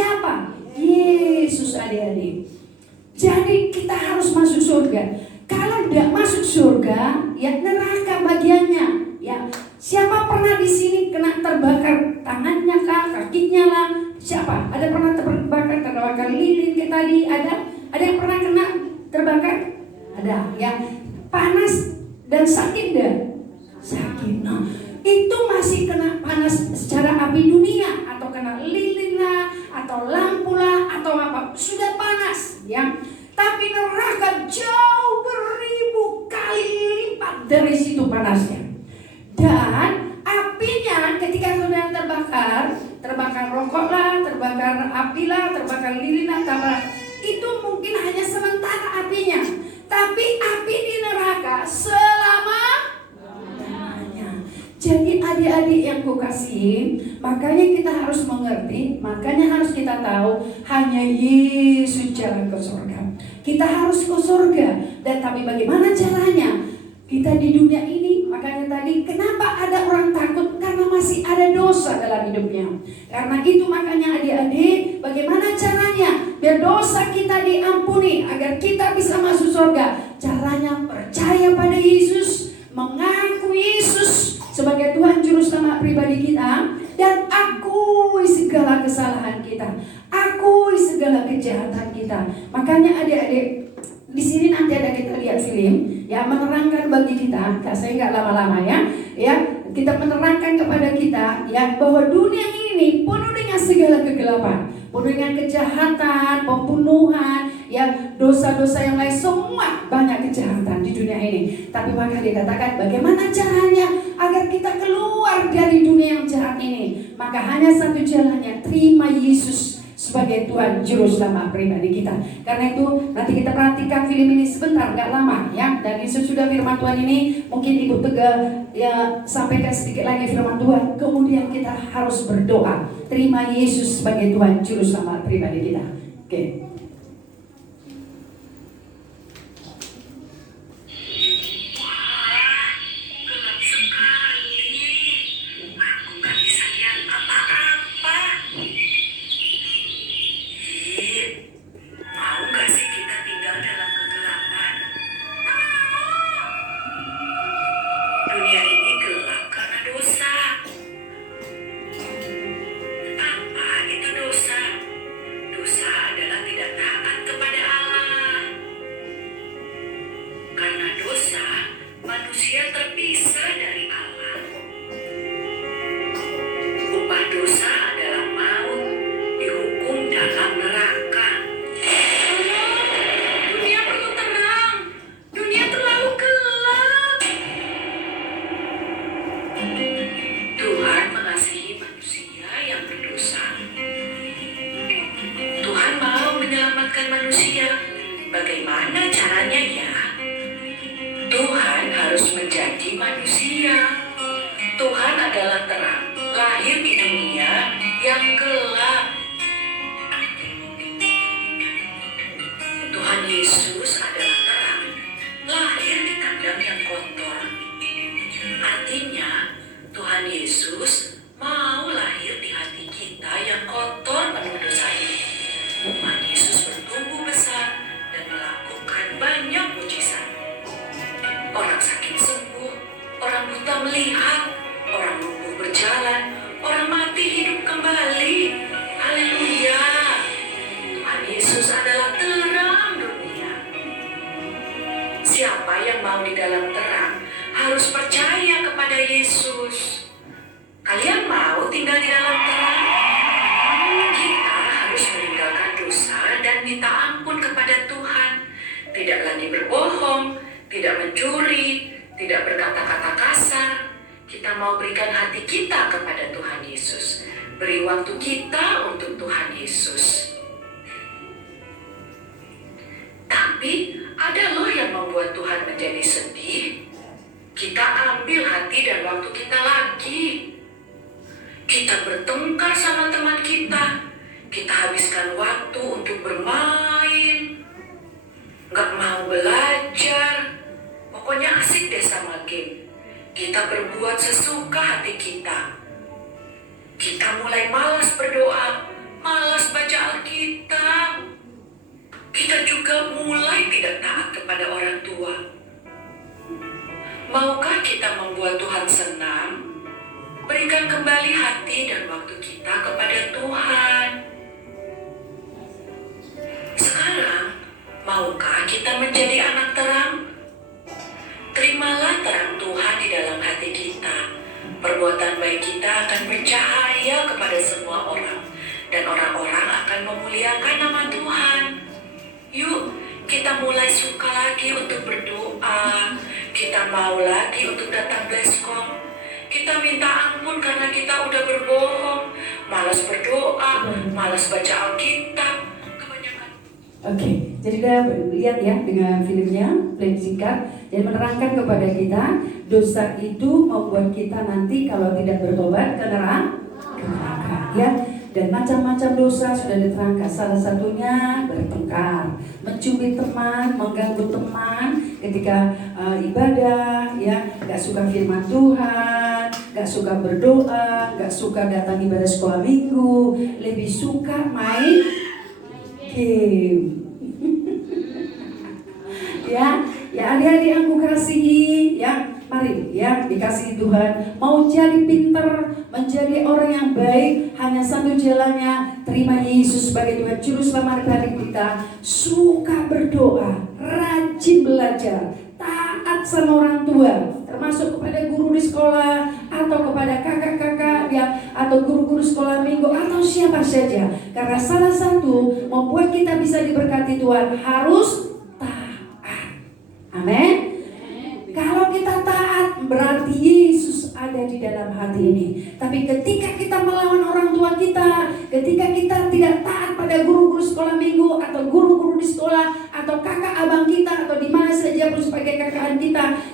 Siapa? Yesus, adik-adik. Jadi kita harus masuk surga. Kalau tidak masuk surga, ya neraka bagiannya. Ya, siapa pernah di sini kena terbakar tangannya kah, kakinya lah? Siapa? Ada pernah terbakar lilin kayak tadi? Ada yang pernah kena terbakar? Ada. Ya, panas dan sakit deh. Sakit. Nah, itu masih kena panas secara api dunia, atau kena lilin lah, atau lampu lah, atau apa, sudah panas, ya. Tapi neraka jauh beribu kali lipat dari situ panasnya. Dan apinya ketika sudah terbakar rokok lah, terbakar api lah, terbakar lilin lah, itu mungkin hanya sementara apinya. Tapi api di neraka selama. Jadi adik-adik yang kukasihin, makanya kita harus mengerti, makanya harus kita tahu hanya Yesus jalan ke surga. Kita harus ke surga, dan tapi bagaimana caranya? Kita di dunia ini, makanya tadi kenapa ada orang takut? Karena masih ada dosa dalam hidupnya. Karena itu makanya adik-adik, bagaimana caranya? Biar dosa kita diampuni, agar kita bisa masuk surga. Caranya percaya pada Yesus, mengaku Yesus sebagai Tuhan Juru Selamat pribadi kita, dan akui segala kesalahan kita, akui segala kejahatan kita. Makanya adik-adik, di sini nanti ada kita lihat film, ya, menerangkan bagi kita. Saya nggak lama-lama ya, kita menerangkan kepada kita, ya, bahwa dunia ini penuh dengan segala kegelapan, penuh dengan kejahatan, pembunuhan, ya, dosa-dosa yang lain, semua banyak kejahatan di dunia ini. Tapi maka dikatakan bagaimana caranya agar kita keluar dari dunia yang jahat ini? Maka hanya satu jalannya, terima Yesus sebagai Tuhan Juru Selamat pribadi kita. Karena itu nanti kita perhatikan film ini sebentar, gak lama ya. Dan Yesus sudah firman Tuhan ini, mungkin Ibu Tegar ya sampaikan sedikit lagi firman Tuhan. Kemudian kita harus berdoa, terima Yesus sebagai Tuhan Juru Selamat pribadi kita. Oke. Kita mulai malas berdoa, malas baca mulai suka lagi untuk berdoa. Kita mau lagi untuk datang Bleskom. Kita minta ampun karena kita udah berbohong, malas berdoa, malas baca Alkitab, kebanyakan. Oke, jadi kita lihat ya dengan filmnya, film singkat, dan menerangkan kepada kita dosa itu membuat kita nanti kalau tidak bertobat ke neraka, ya. Dan macam-macam dosa sudah diterangkan. Salah satunya bertengkar, mencuri teman, mengganggu teman ketika ibadah, ya, gak suka firman Tuhan, gak suka berdoa, gak suka datang ibadah sekolah minggu, lebih suka main game. Ya adik-adik aku kasihi, ya. Mari ya dikasihi Tuhan, mau jadi pintar, menjadi orang yang baik, hanya satu jalannya, terima Yesus sebagai Tuhan Juru Selamat pribadi kita, suka berdoa, rajin belajar, taat sama orang tua, termasuk kepada guru di sekolah atau kepada kakak-kakak ya, atau guru-guru sekolah minggu atau siapa saja. Karena salah satu membuat kita bisa diberkati Tuhan harus taat. Amin. Kalau kita taat berarti Yesus ada di dalam hati ini. Tapi ketika kita melawan orang tua kita, ketika kita tidak taat pada guru-guru sekolah minggu atau guru-guru di sekolah atau kakak abang kita atau di mana saja pun sebagai kakak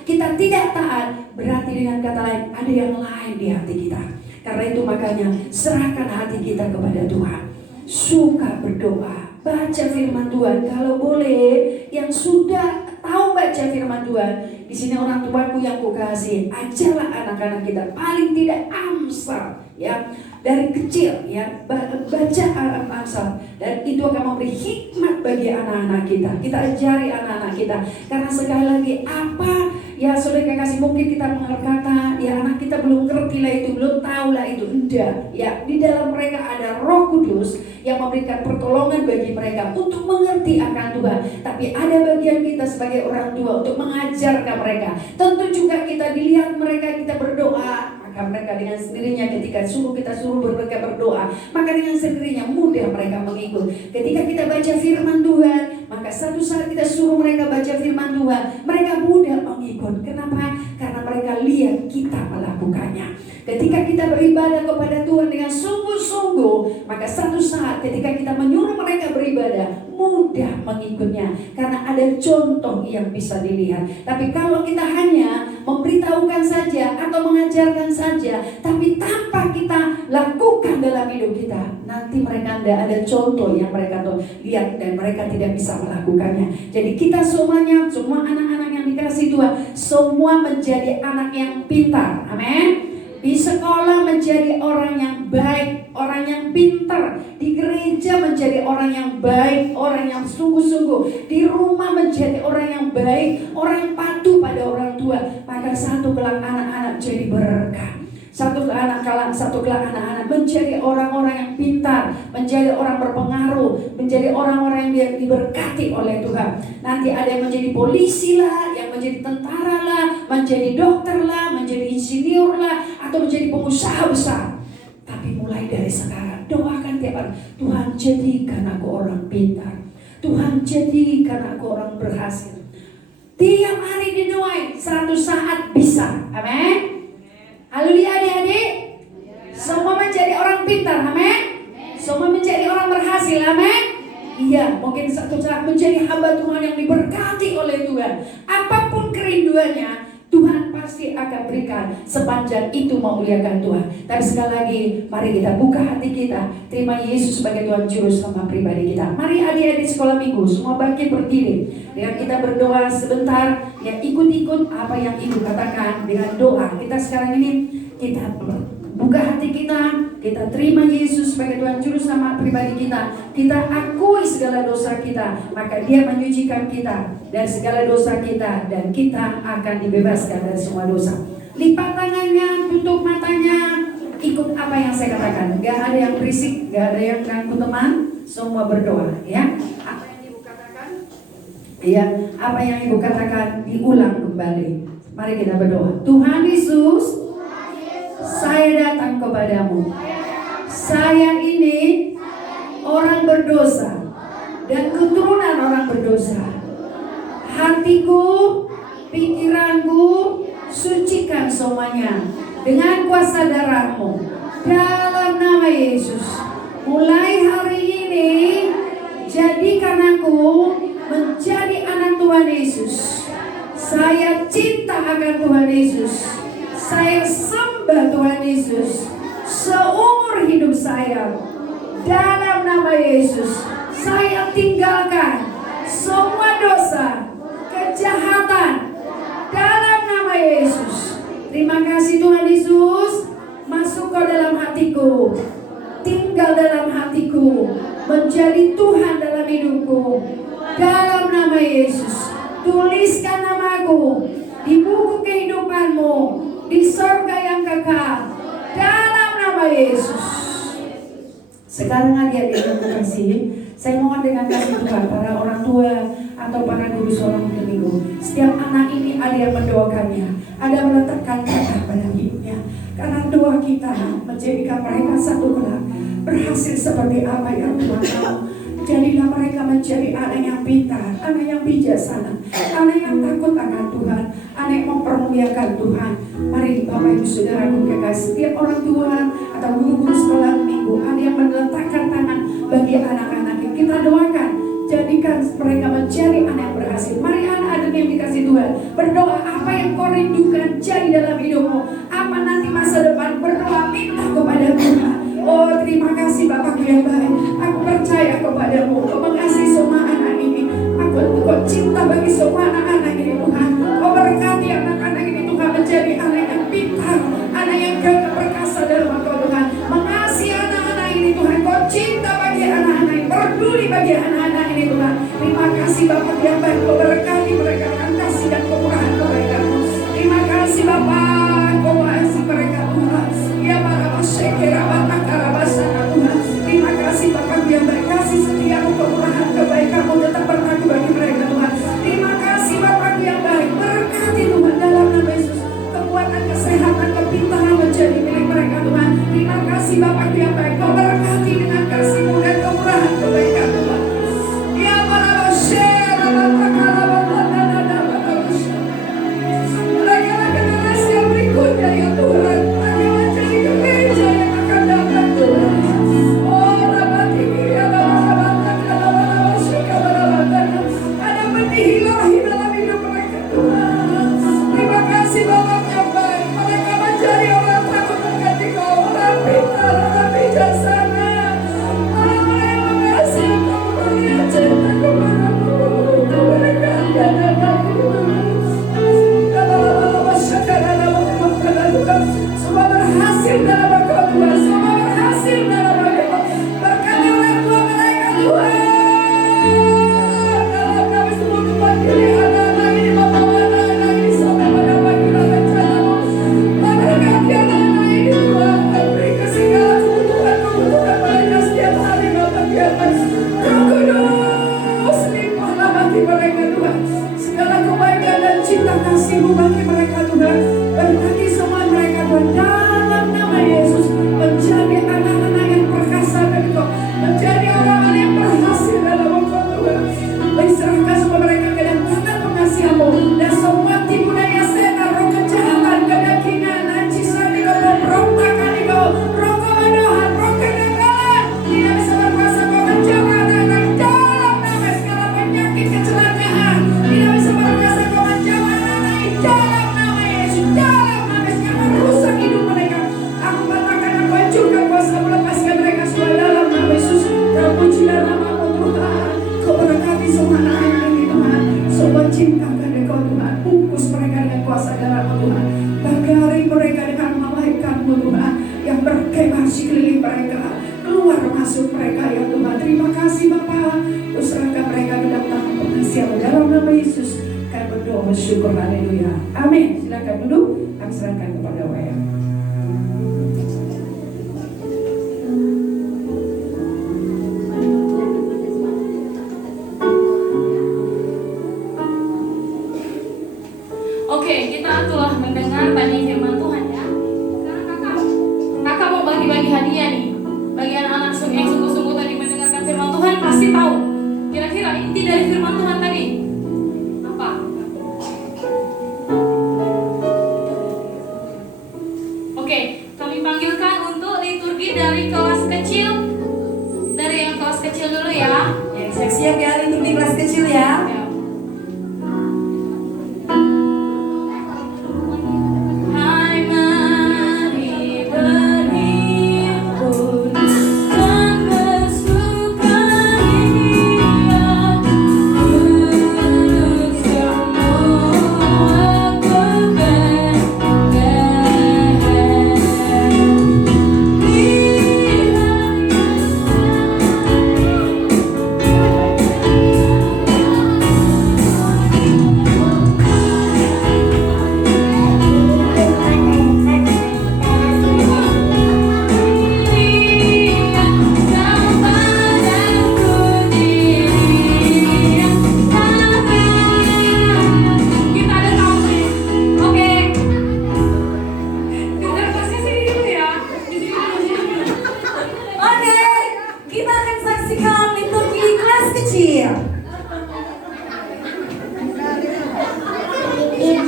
kita tidak taat, berarti dengan kata lain ada yang lain di hati kita. Karena itu makanya serahkan hati kita kepada Tuhan. Suka berdoa, baca firman Tuhan. Kalau boleh yang sudah tahu baca firman Tuhan, di sini orang tuaku yang kukasihi, ajarlah anak-anak kita paling tidak Amsal ya, dari kecil ya, baca Amsal, dan itu akan memberi hikmat bagi anak-anak kita. Kita ajari anak-anak kita, karena sekali lagi apa ya saudara kasih, mungkin kita berkata ya anak kita belum ngerti lah itu, belum tahu lah itu, enggak ya, di dalam mereka ada Roh Kudus yang memberikan pertolongan bagi mereka untuk mengerti akan Tuhan. Tapi ada bagian kita sebagai orang tua untuk mengajarkan mereka. Tentu juga kita dilihat mereka, kita berdoa, maka mereka dengan sendirinya ketika kita suruh mereka berdoa, maka dengan sendirinya mudah mereka mengikut. Ketika kita baca firman Tuhan, maka satu saat kita suruh mereka baca firman Tuhan, mereka mudah mengikut. Kenapa? Karena mereka lihat kita melakukannya. Ketika kita beribadah kepada Tuhan dengan sungguh-sungguh, maka satu saat ketika kita menyuruh mereka beribadah, mudah mengikutnya. Karena ada contoh yang bisa dilihat. Tapi kalau kita hanya memberitahukan saja atau mengajarkan saja, tapi tanpa kita lakukan dalam hidup kita, nanti mereka tidak ada contoh yang mereka lihat dan mereka tidak bisa melakukannya. Jadi kita semuanya, semua anak-anak yang dikasih Tuhan, semua menjadi anak yang pintar. Amin. Di sekolah menjadi orang yang baik, orang yang pintar. Di gereja menjadi orang yang baik, orang yang sungguh-sungguh. Di rumah menjadi orang yang baik, orang yang patuh pada orang tua. Maka satu kelak anak-anak jadi berkah. Satu kelak anak-anak menjadi orang-orang yang pintar, menjadi orang berpengaruh, menjadi orang-orang yang diberkati oleh Tuhan. Nanti ada yang menjadi polisi lah, yang menjadi tentara lah, menjadi dokter lah, menjadi insinyur lah, atau menjadi pengusaha besar. Tapi mulai dari sekarang doakan tiap hari, Tuhan jadikan aku orang pintar, Tuhan jadikan aku orang berhasil. Tiap hari didoain, satu saat bisa. Amin. Haleluya adik-adik. Semua menjadi orang pintar. Amin. Semua menjadi orang berhasil. Amin. Iya, mungkin satu saat menjadi hamba Tuhan yang diberkati oleh Tuhan. Apapun kerinduannya, Tuhan pasti akan berikan sepanjang itu memuliakan Tuhan. Tapi sekali lagi, mari kita buka hati kita, terima Yesus sebagai Tuhan Juru Selamat pribadi kita. Mari adik-adik sekolah minggu semua bangkit berdiri. Dengan kita berdoa sebentar, ya ikut-ikut apa yang Ibu katakan dengan doa. Kita sekarang ini kita buka hati kita terima Yesus sebagai Tuhan Juru Selamat pribadi kita. Kita akui segala dosa kita, maka Dia menyucikan kita dari segala dosa kita, dan kita akan dibebaskan dari semua dosa. Lipat tangannya, tutup matanya, ikut apa yang saya katakan. Gak ada yang berisik, gak ada yang ganggu teman, semua berdoa ya. Apa yang Ibu katakan? Ya, apa yang Ibu katakan diulang kembali. Mari kita berdoa. Tuhan Yesus, saya datang kepadamu. Saya ini orang berdosa dan keturunan orang berdosa. hatiku, pikiranku, sucikan semuanya dengan kuasa darah-Mu. Dalam nama Yesus, mulai hari ini jadikan aku menjadi anak Tuhan Yesus. Saya cinta akan Tuhan Yesus. Saya sembah Tuhan Yesus seumur hidup saya. Dalam nama Yesus, saya tinggalkan semua dosa, kejahatan. Dalam nama Yesus. Terima kasih Tuhan Yesus. Masuk ke dalam hatiku, tinggal dalam hatiku, menjadi Tuhan dalam hidupku. Dalam nama Yesus, tuliskan namaku di buku kehidupan-Mu di surga yang kekal. Dalam nama Yesus. Sekarang adik-adik yang terkasih, saya mohon dengan kasih Tuhan, para orang tua atau para guru seorang minggu, setiap anak ini ada yang mendoakannya, ada meletakkan kata pada hidupnya. Karena doa kita menjadikan mereka satu kelak berhasil seperti apa yang Tuhan mau. Jadilah mereka menjadi anak yang pintar, anak yang bijaksana, anak yang takut akan Tuhan, anak yang mempermuliakan Tuhan. Mari Bapak Ibu Saudaraku kekasih, setiap orang tua atau guru-guru sekolah minggu ada yang meletakkan tangan bagi anak-anak yang kita doakan. Jadikan mereka menjadi anak yang berhasil. Mari anak-anak yang dikasih Tuhan berdoa, apa yang kau rindukan jadi dalam hidupmu, apa nanti masa depan, berdoa minta kepada Tuhan. Oh, terima kasih Bapakku yang baik. Aku percaya kepadamu. Kau mengasihi semua anak ini. Kau cinta bagi semua anak-anak ini Tuhan. Kau berkati anak-anak ini Tuhan menjadi anak yang pintar, anak yang gagah perkasa dalam Engkau Tuhan. Mengasihi anak-anak ini Tuhan. Kau cinta bagi anak-anak ini, peduli bagi anak-anak ini Tuhan. Terima kasih Bapak yang baik. Kau berkati mereka dengan kasih dan kemurahan mereka. Terima kasih Bapak. Kau mengasihi mereka Tuhan. Ya para masyarakat Tuhan. Terima kasih Bapak yang baik, kasih setiamu, kemurahan, kebaikan-Mu tetap berlaku bagi mereka Tuhan. Terima kasih Bapak yang baik, berkati Tuhan dalam nama Yesus, kekuatan, kesehatan, kepintaran menjadi milik mereka Tuhan. Terima kasih Bapak yang baik, Kau berkati dengan kasih-Mu dan kemurahan, kebaikan Tuhan. Ya para masyarakat mereka generasi yang berikutnya ya Tuhan. Syukur, haleluya. Amin. Silakan duduk. Kami serahkan kepada Wayang. Oke, kita telah mendengar tadi firman Tuhan ya. Sekarang kakak mau bagi-bagi hadiah nih. Bagi anak-anak yang sungguh-sungguh tadi mendengarkan firman Tuhan pasti tahu. Kira-kira inti dari firman Tuhan tadi apa? kecil dulu ya. Ya, siap-siap ya untuk di kelas kecil ya. Ya. Hai mari berhimpun dan bersukaria untuk semua kita ada tamu nih. Oke. Dengar posisi dulu ya. Di sini dulu. Oke, kita akan saksikan liturgi kelas kecil.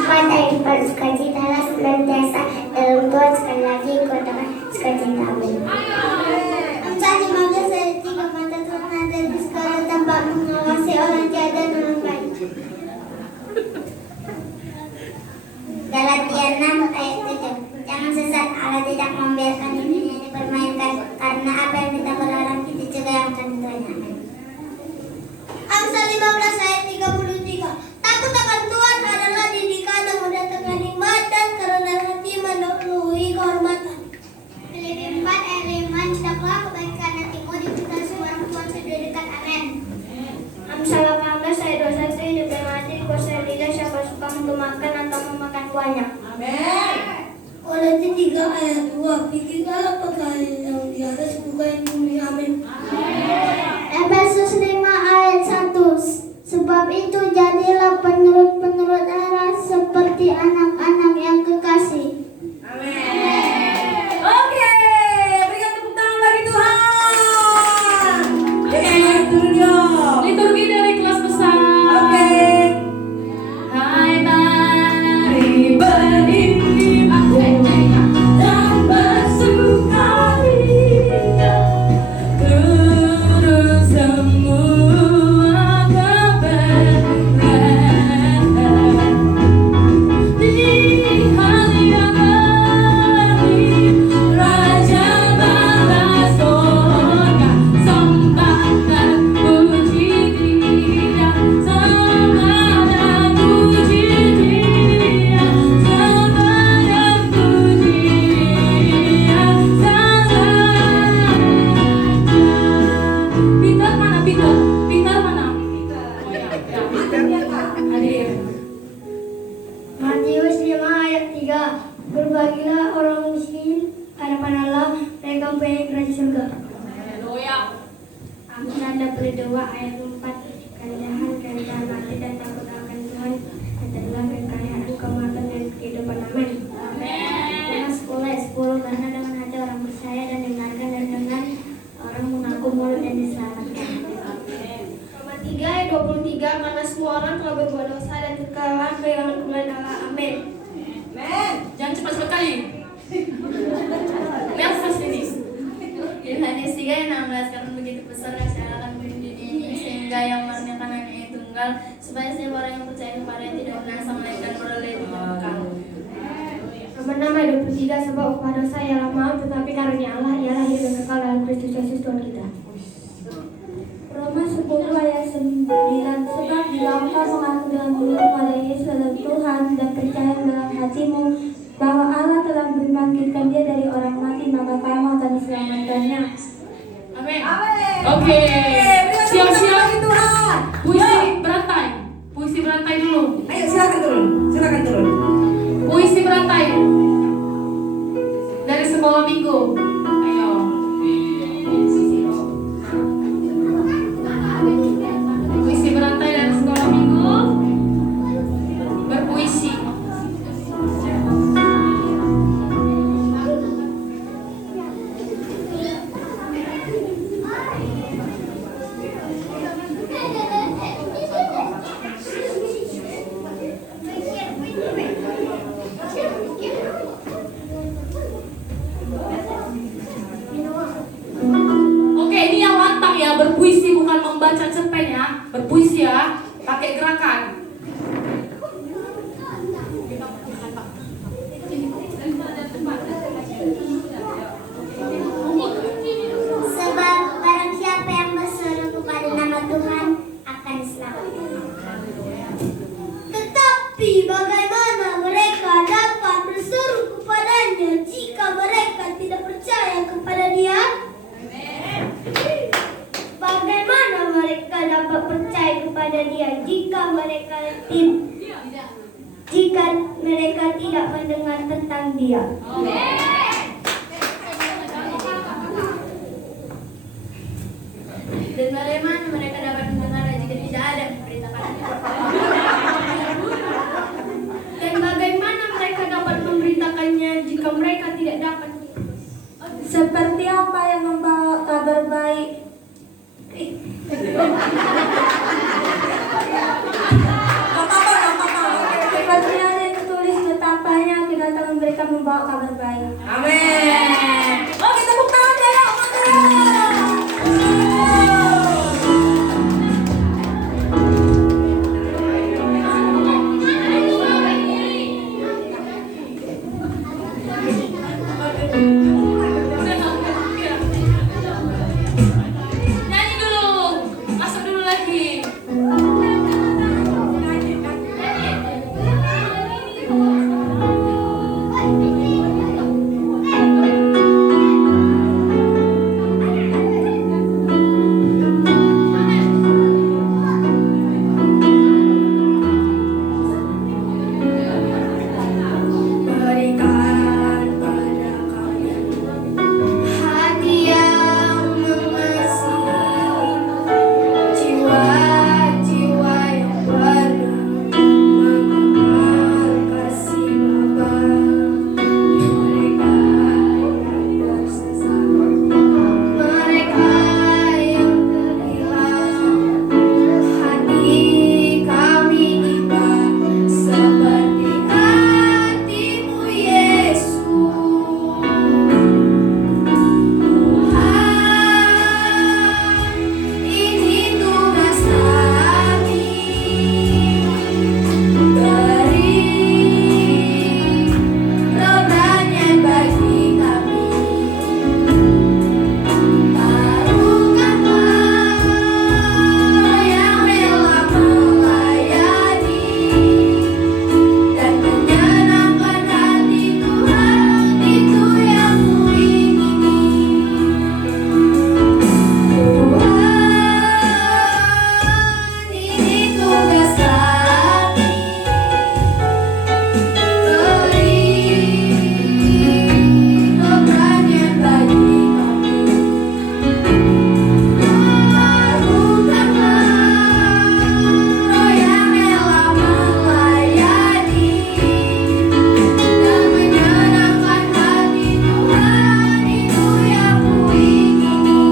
Pada bersukacitalah senantiasa dalam Tuhan, sekali lagi katakan sukacita. Amin. Amsal 15 ayat 3, mata Tuhan ada di segala tempat, mengawasi orang jahat dan orang baik. Galatia 6 ayat 7, jangan sesat, Allah tidak membiarkan dirinya dipermainkan, karena apa yang kita berlarang itu juga yang akan Tuhan. Amin. Amsal 15 ayat 33, takut akan Tuhan adalah didikan yang mendatangkan hikmat dan kerendahan hati mendahului kehormatan. Filipi 4 ayat 5, hendaklah kebaikan hatimu diberkati orang Tuhan sudah dekat. Amin. Amsal 18 ayat 21, hidup yang mati dikuasai lidah, siapa suka memakan atau memakan kuahnya. Amin. Kolose 3 ayat 2, pikirkanlah perkara yang di atas, bukan yang di bumi. Amin. Efesus 5 ayat 1, sebab itu jadilah penurut-penurut Allah seperti anak-anak yang kekasih. Oke, berikan tepuk tangan bagi Tuhan. Semangat dulu dong. Liturgi dari kelas besar. Oke. Hai mari berhimpun dan bersukaria turut semua kebenaran di hari yang baik, Raja balas surga, sembah dan puji Dia, sembah dan puji Dia, sembah dan puji Dia saja. Peter mana Peter? Peter mana? Oh ya, hadir. Matius 5 ayat 3, berbahagialah orang miskin, harapan Allah, mereka mempunyai kerajaan surga. Haleluya. Amsal 22 ayat 4, kerendahan hati dan takut akan Tuhan adalah kekayaan, kehormatan dan kehidupan. Amin. Lukas 10 ayat 10, karena dengan hati orang percaya dan dengarkan, dan dengan orang mengaku mulut dan diselamatkan. Roma 3 ayat 23, karena semua orang telah berbuat dosa dan terkalahkan kehilangan kemuliaan Allah. Amin. Jangan cepat-cepat kali. Lihat sini. Yohanes 3 ayat 16, karena begitu besar kasih Allah akan dunia ini, sehingga yang menurunkan anaknya tunggal, supaya setiap orang yang percaya kepadanya tidak binasa melainkan beroleh hidup kekal. Roma 6 ayat 23, sebab upah dosa ialah maut, tetapi karunia Allah ialah hidup kekal dalam Kristus Yesus Tuhan kita. Roma 10 ayat 9, sebab jika engkau mengaku dengan mulut pada Yesus adalah Tuhan dan percaya dalam hatimu bahwa Allah telah membangkitkan Dia dari orang mati, maka kamu akan diselamatkannya. Amin. Oke. Siap-siap. bagi Tuhan. Puisi berantai. Puisi berantai dulu. Ayo silakan turun. Silakan turun. Puisi berantai. Dari sekolah minggu. Ayo. Puisi berantai dari sekolah minggu. Berpuisi. baca cerpen ya, berpuisi ya, pakai gerakan. Sebab barang siapa yang berseru kepada nama Tuhan akan diselamatkan. Tetapi bagaimana mereka dapat berseru kepadanya jika mereka tidak percaya kepada Dia? Bagaimana mereka dapat percaya kepada Dia jika mereka tidak mendengar tentang Dia? Dan bagaimana mereka dapat mendengar jika tidak ada yang memberitakan? Dan bagaimana mereka dapat memberitakannya jika mereka tidak dapat? Seperti apa yang membawa kabar baik? Seperti yang ditulis betapanya kita datang mereka membawa kabar baik. Amin. Oh, kita tepuk tangan ya. Nyanyi dulu, masuk dulu lagi. Berikan pada kami hati yang mengasihi, jiwa-jiwa yang pernah mengenal kasih Bapa. Mereka yang tersesat, mereka yang terhilang, hati kami tiba seperti hatimu Yesus. Tuhan, ini tugas kami, beri keberanian bagi kami, taruhkanlah yang rela melayani dan menyenangkan hati Tuhan, itu yang kuingini. Tuhan, ini tugas kami, beri keberanian bagi kami, taruhkanlah roh yang rela melayani dan menyenangkan hati Tuhan, itu yang kuingini.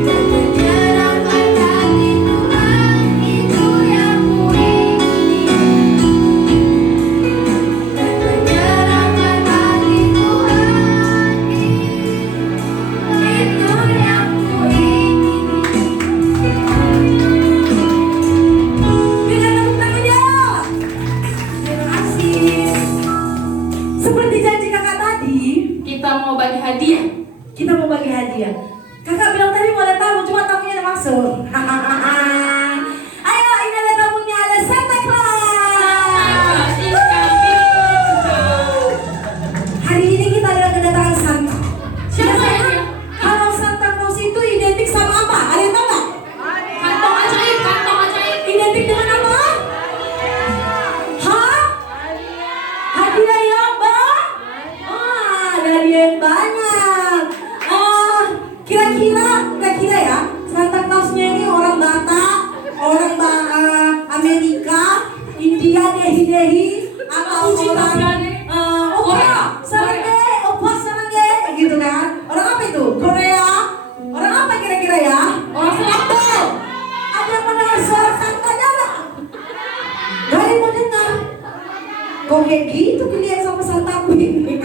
Dan menyenangkan hati Tuhan, itu yang kuingini. Dan menyenangkan hati Tuhan, itu yang kuingini. Kita tepuk tangan ya. Terima kasih. Seperti janji kakak tadi, Kita mau bagi hadiah. kita mau bagi hadiah. Kakak bilang tadi mau ada tamu, cuma tamunya udah masuk. Ayo, ini ada tamunya, ada Santa Claus. Hari ini kita ada kedatangan Santa. Siapa Biasanya, yang dia? kalau Santa Claus itu identik sama apa? Ada yang tahu nggak? Kantong ajaib, kantong ajaib. Identik dengan apa? Hah? Hadiah yang banyak. Ada hadiah yang banyak. Kira-kira ya, Santa Clausnya ini orang Batak, orang Amerika, India, Delhi, atau orang Korea, Sarangge, gitu kan? Orang apa itu? Korea? Orang apa kira-kira ya? Orang Selatan. Ada yang mendengar suara Santanya nggak? Dari mau dengar? Kok kayak gitu kalian sama Santaku ini?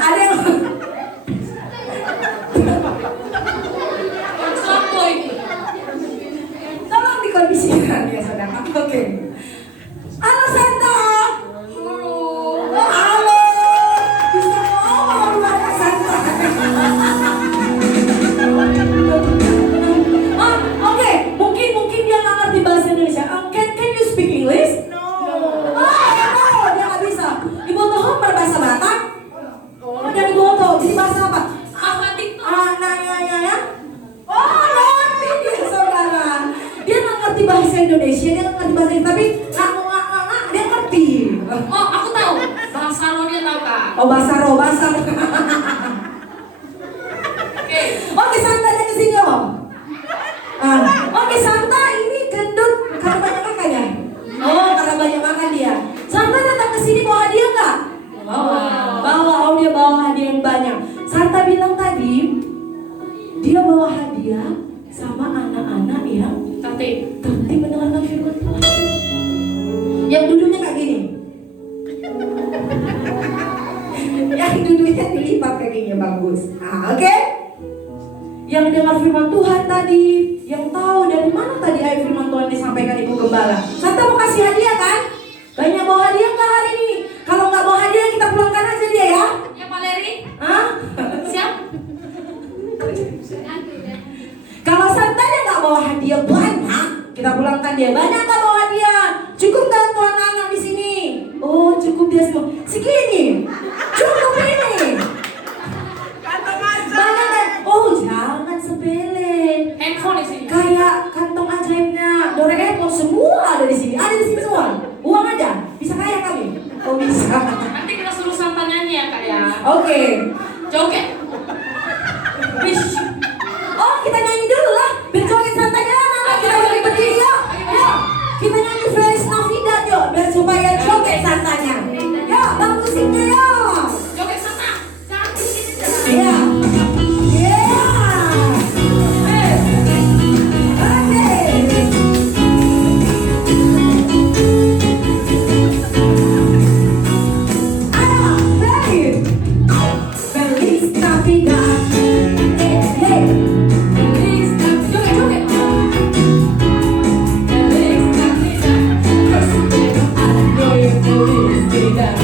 Ada yang anaknya ya. Oh, ngerti dia saudara. Dia nggak ngerti bahasa Indonesia, dia nggak ngerti bahasa Inggris, tapi nggak dia ngerti. Oh, aku tahu. Bahasa roh dia tahu kak. Oh, bahasa roh, bahasa. Oke. Oke, Santa ada ke sini om. Oke, Santa ini gendut karena banyak makan ya. Oh, karena banyak makan dia. Santa datang ke sini bawa hadiah nggak? Bawa. Oh, dia bawa hadiah yang banyak. Santa bilang tadi dia bawa hadiah sama anak-anak yang Tertib. mendengarkan firman Tuhan. Yang duduknya kayak gini. Yang duduknya dilipat kakinya bagus. Oke? Yang dengar firman Tuhan tadi, yang tahu dari mana tadi ayat firman Tuhan disampaikan Ibu Gembala. Santa mau kasih hadiah kan? Banyak bawa hadiah nggak hari ini? Kalau nggak bawa hadiah kita pulangkan aja dia ya. Ya Pak Leri. Hah? Siap. Kalau Santanya nggak bawa hadiah banyak, kita pulangkan dia. Banyak nggak bawa hadiah? Cukup nggak untuk anak-anak di sini? Oh, cukup dia semua. Segini. Cukup ini. Banyak nggak? Oh, jangan sepele. Handphone di sini. Kayak kantong ajaibnya Doraemon, semua ada di sini. Ada di sini semua. Uang ada. Bisa kaya kami. Oh bisa. Nanti kita suruh Santa nyanyi ya kak ya. Oke. Joget. Wish. Oh, kita nyanyi dulu lah. Biar joget Santanya anak-anak. Kita balik berdiri yuk. Yuk. Kita nyanyi Feliz Navidad yuk. Biar supaya joget Santanya. Yuk, bang musiknya yuk. Joget Santa. Cantik ini. Iya. Iya. Oke. Feliz Navidad. Hey. Feliz Navidad. Joget, joget. Feliz Navidad. Prospero año y felicidad.